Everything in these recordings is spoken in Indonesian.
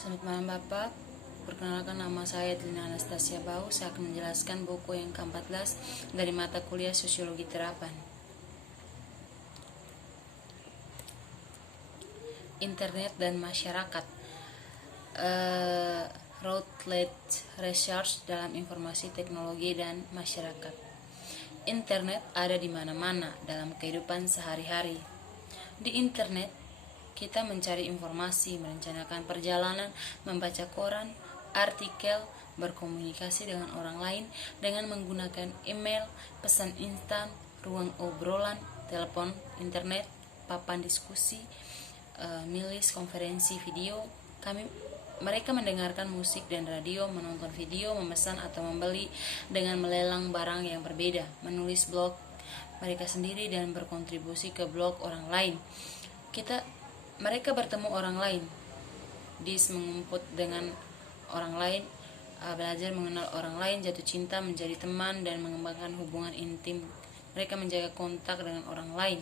Selamat malam Bapak. Perkenalkan, nama saya Dina Anastasia Bau. Saya akan menjelaskan buku yang ke-14 dari mata kuliah Sosiologi Terapan. Internet dan masyarakat. Routledge Research dalam informasi teknologi dan masyarakat. Internet ada di mana-mana dalam kehidupan sehari-hari. Di internet, kita mencari informasi, merencanakan perjalanan, membaca koran, artikel, berkomunikasi dengan orang lain dengan menggunakan email, pesan instan, ruang obrolan, telepon, internet, papan diskusi, milis, konferensi video. Mereka mendengarkan musik dan radio, menonton video, memesan atau membeli dengan melelang barang yang berbeda, menulis blog mereka sendiri dan berkontribusi ke blog orang lain. Mereka bertemu orang lain, mengumpul dengan orang lain, belajar mengenal orang lain, jatuh cinta, menjadi teman, dan mengembangkan hubungan intim. Mereka menjaga kontak dengan orang lain.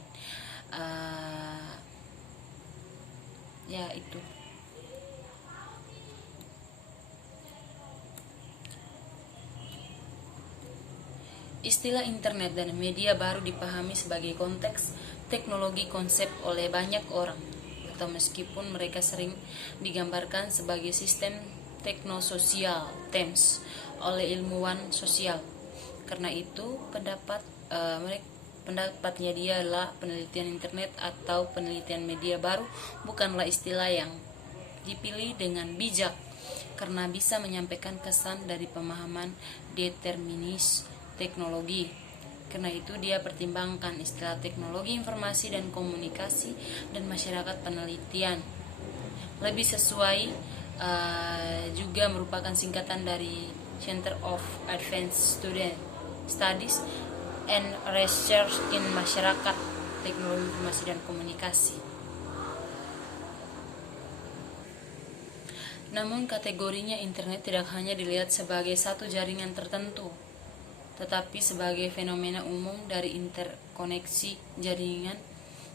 Ya, itu. Istilah internet dan media baru dipahami sebagai konteks teknologi konsep oleh banyak orang, atau meskipun mereka sering digambarkan sebagai sistem teknososial (TEMS) oleh ilmuwan sosial. Karena itu, pendapatnya dia adalah penelitian internet atau penelitian media baru bukanlah istilah yang dipilih dengan bijak, karena bisa menyampaikan kesan dari pemahaman determinis teknologi. Karena itu dia pertimbangkan istilah teknologi informasi dan komunikasi dan masyarakat penelitian. Lebih sesuai juga merupakan singkatan dari Center of Advanced Student Studies and Research in Masyarakat, Teknologi Informasi dan Komunikasi. Namun kategorinya internet tidak hanya dilihat sebagai satu jaringan tertentu, tetapi sebagai fenomena umum dari interkoneksi jaringan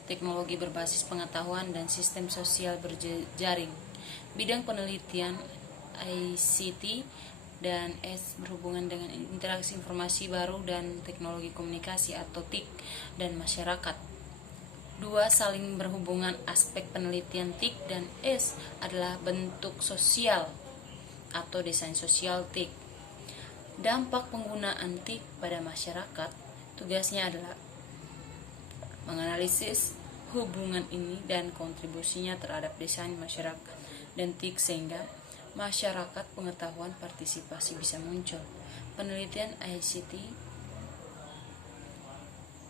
teknologi berbasis pengetahuan dan sistem sosial berjaring. Bidang penelitian ICT dan S berhubungan dengan interaksi informasi baru dan teknologi komunikasi atau TIK dan masyarakat. Dua saling berhubungan. Aspek penelitian TIK dan S adalah bentuk sosial atau desain sosial TIK. Dampak penggunaan TIK pada masyarakat, tugasnya adalah menganalisis hubungan ini dan kontribusinya terhadap desain masyarakat dan TIK sehingga masyarakat pengetahuan partisipasi bisa muncul. Penelitian ICT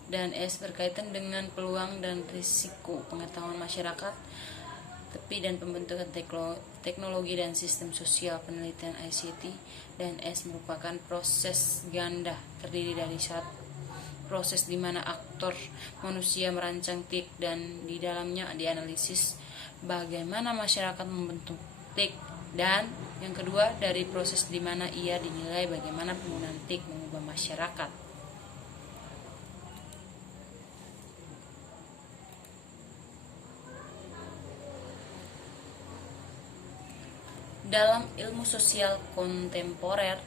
dan S berkaitan dengan peluang dan risiko pengetahuan masyarakat, tepi dan pembentukan teknologi dan sistem sosial. Penelitian ICT dan S merupakan proses ganda, terdiri dari satu proses di mana aktor manusia merancang TIK dan di dalamnya dianalisis bagaimana masyarakat membentuk TIK, dan yang kedua dari proses di mana ia dinilai bagaimana penggunaan TIK mengubah masyarakat. Dalam ilmu sosial kontemporer,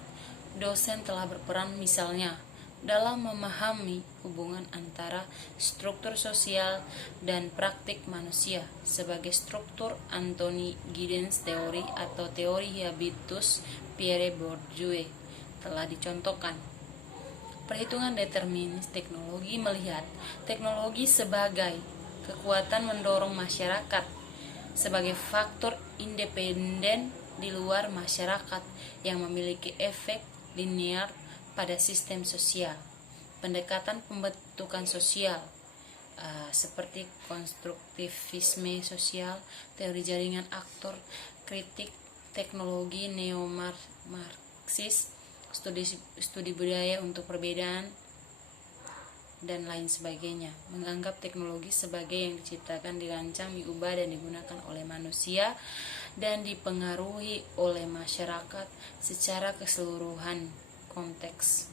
dosen telah berperan misalnya dalam memahami hubungan antara struktur sosial dan praktik manusia sebagai struktur Anthony Giddens teori atau teori habitus Pierre Bourdieu telah dicontohkan. Perhitungan determinis teknologi melihat teknologi sebagai kekuatan mendorong masyarakat sebagai faktor independen di luar masyarakat yang memiliki efek linear pada sistem sosial. Pendekatan pembentukan sosial seperti konstruktivisme sosial, teori jaringan aktor, kritik teknologi neo-Marxis, studi budaya untuk perbedaan, dan lain sebagainya, menganggap teknologi sebagai yang diciptakan, dirancang, diubah, dan digunakan oleh manusia dan dipengaruhi oleh masyarakat secara keseluruhan konteks.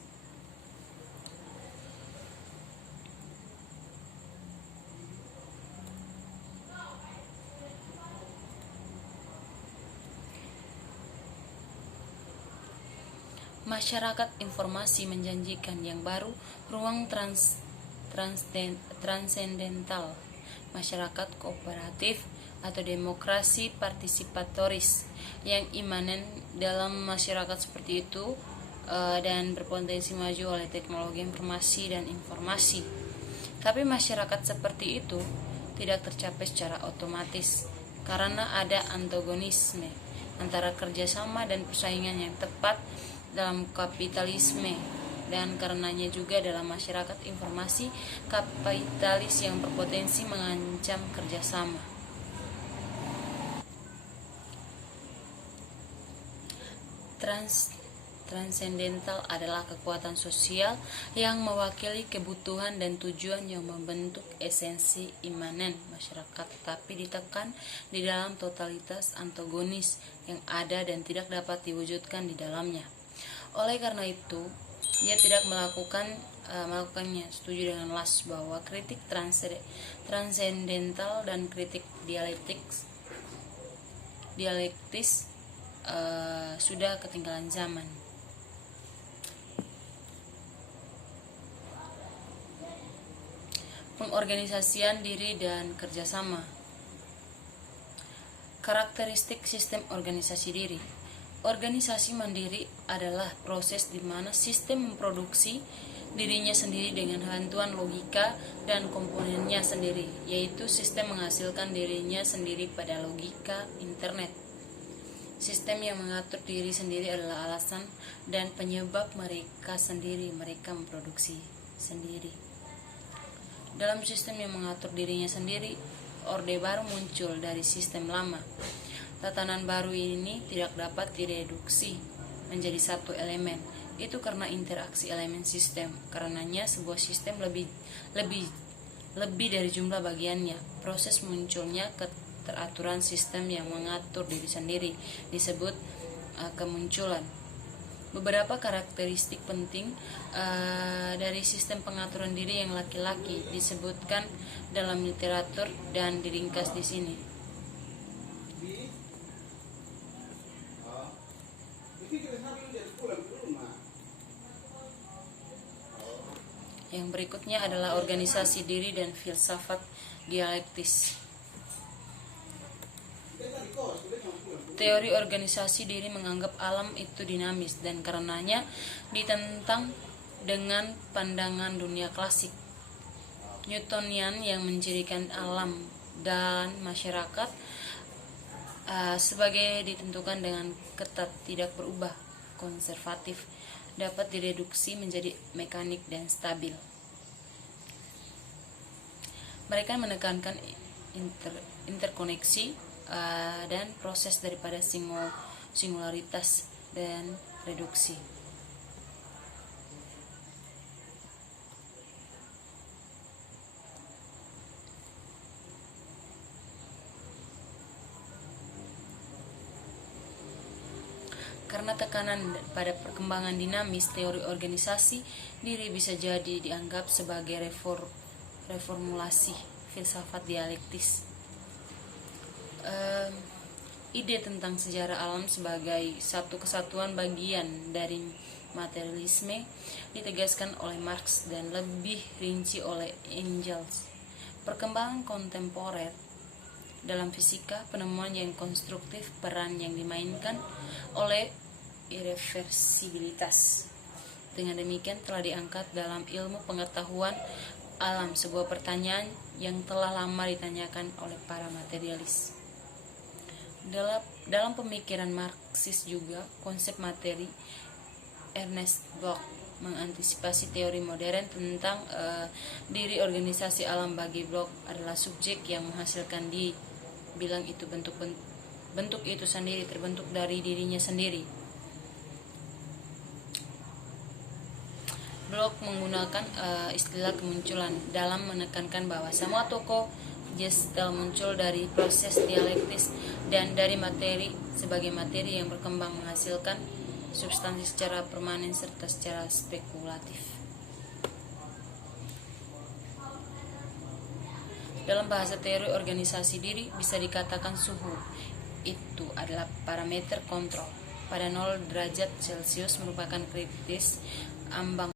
Masyarakat informasi menjanjikan yang baru, ruang transendental, masyarakat kooperatif atau demokrasi partisipatoris yang imanen dalam masyarakat seperti itu dan berpotensi maju oleh teknologi informasi dan informasi. Tapi masyarakat seperti itu tidak tercapai secara otomatis karena ada antagonisme antara kerjasama dan persaingan yang tepat dalam kapitalisme, dan karenanya juga dalam masyarakat informasi kapitalis yang berpotensi mengancam kerjasama. Transendental adalah kekuatan sosial yang mewakili kebutuhan dan tujuan yang membentuk esensi imanen masyarakat, tapi ditekan di dalam totalitas antagonis yang ada dan tidak dapat diwujudkan di dalamnya. Oleh karena itu, dia tidak melakukannya. Setuju dengan Las bahwa kritik transendental dan kritik dialektis sudah ketinggalan zaman. Pengorganisasian diri dan kerjasama. Karakteristik sistem organisasi diri. Organisasi mandiri adalah proses di mana sistem memproduksi dirinya sendiri dengan bantuan logika dan komponennya sendiri, yaitu sistem menghasilkan dirinya sendiri pada logika internet. Sistem yang mengatur diri sendiri adalah alasan dan penyebab mereka memproduksi sendiri. Dalam sistem yang mengatur dirinya sendiri, orde baru muncul dari sistem lama. Tatanan baru ini tidak dapat direduksi menjadi satu elemen. Itu karena interaksi elemen sistem. Karenanya sebuah sistem lebih dari jumlah bagiannya. Proses munculnya keteraturan sistem yang mengatur diri sendiri disebut kemunculan. Beberapa karakteristik penting dari sistem pengaturan diri yang laki-laki disebutkan dalam literatur dan diringkas di sini. Yang berikutnya adalah organisasi diri dan filsafat dialektis. Teori organisasi diri menganggap alam itu dinamis dan karenanya ditentang dengan pandangan dunia klasik Newtonian yang mencirikan alam dan masyarakat sebagai ditentukan dengan ketat, tidak berubah, konservatif, dapat direduksi menjadi mekanik dan stabil. Mereka menekankan interkoneksi dan proses daripada singularitas dan reduksi. Karena tekanan pada perkembangan dinamis, teori organisasi diri bisa jadi dianggap sebagai reformulasi filsafat dialektis. Ide tentang sejarah alam sebagai satu kesatuan bagian dari materialisme ditegaskan oleh Marx dan lebih rinci oleh Engels. Perkembangan kontemporer dalam fisika, penemuan yang konstruktif, peran yang dimainkan oleh irreversibilitas. Dengan demikian telah diangkat dalam ilmu pengetahuan alam sebuah pertanyaan yang telah lama ditanyakan oleh para materialis. Dalam pemikiran Marxis juga, konsep materi, Ernest Bloch mengantisipasi teori modern tentang diri organisasi alam. Bagi Bloch adalah subjek yang menghasilkan bilang itu bentuk itu sendiri terbentuk dari dirinya sendiri. Bloch menggunakan istilah kemunculan dalam menekankan bahwa semua tokoh gestal muncul dari proses dialektis dan dari materi sebagai materi yang berkembang menghasilkan substansi secara permanen serta secara spekulatif. Dalam bahasa teori organisasi diri bisa dikatakan suhu itu adalah parameter kontrol. pada 0 derajat Celcius merupakan kritis ambang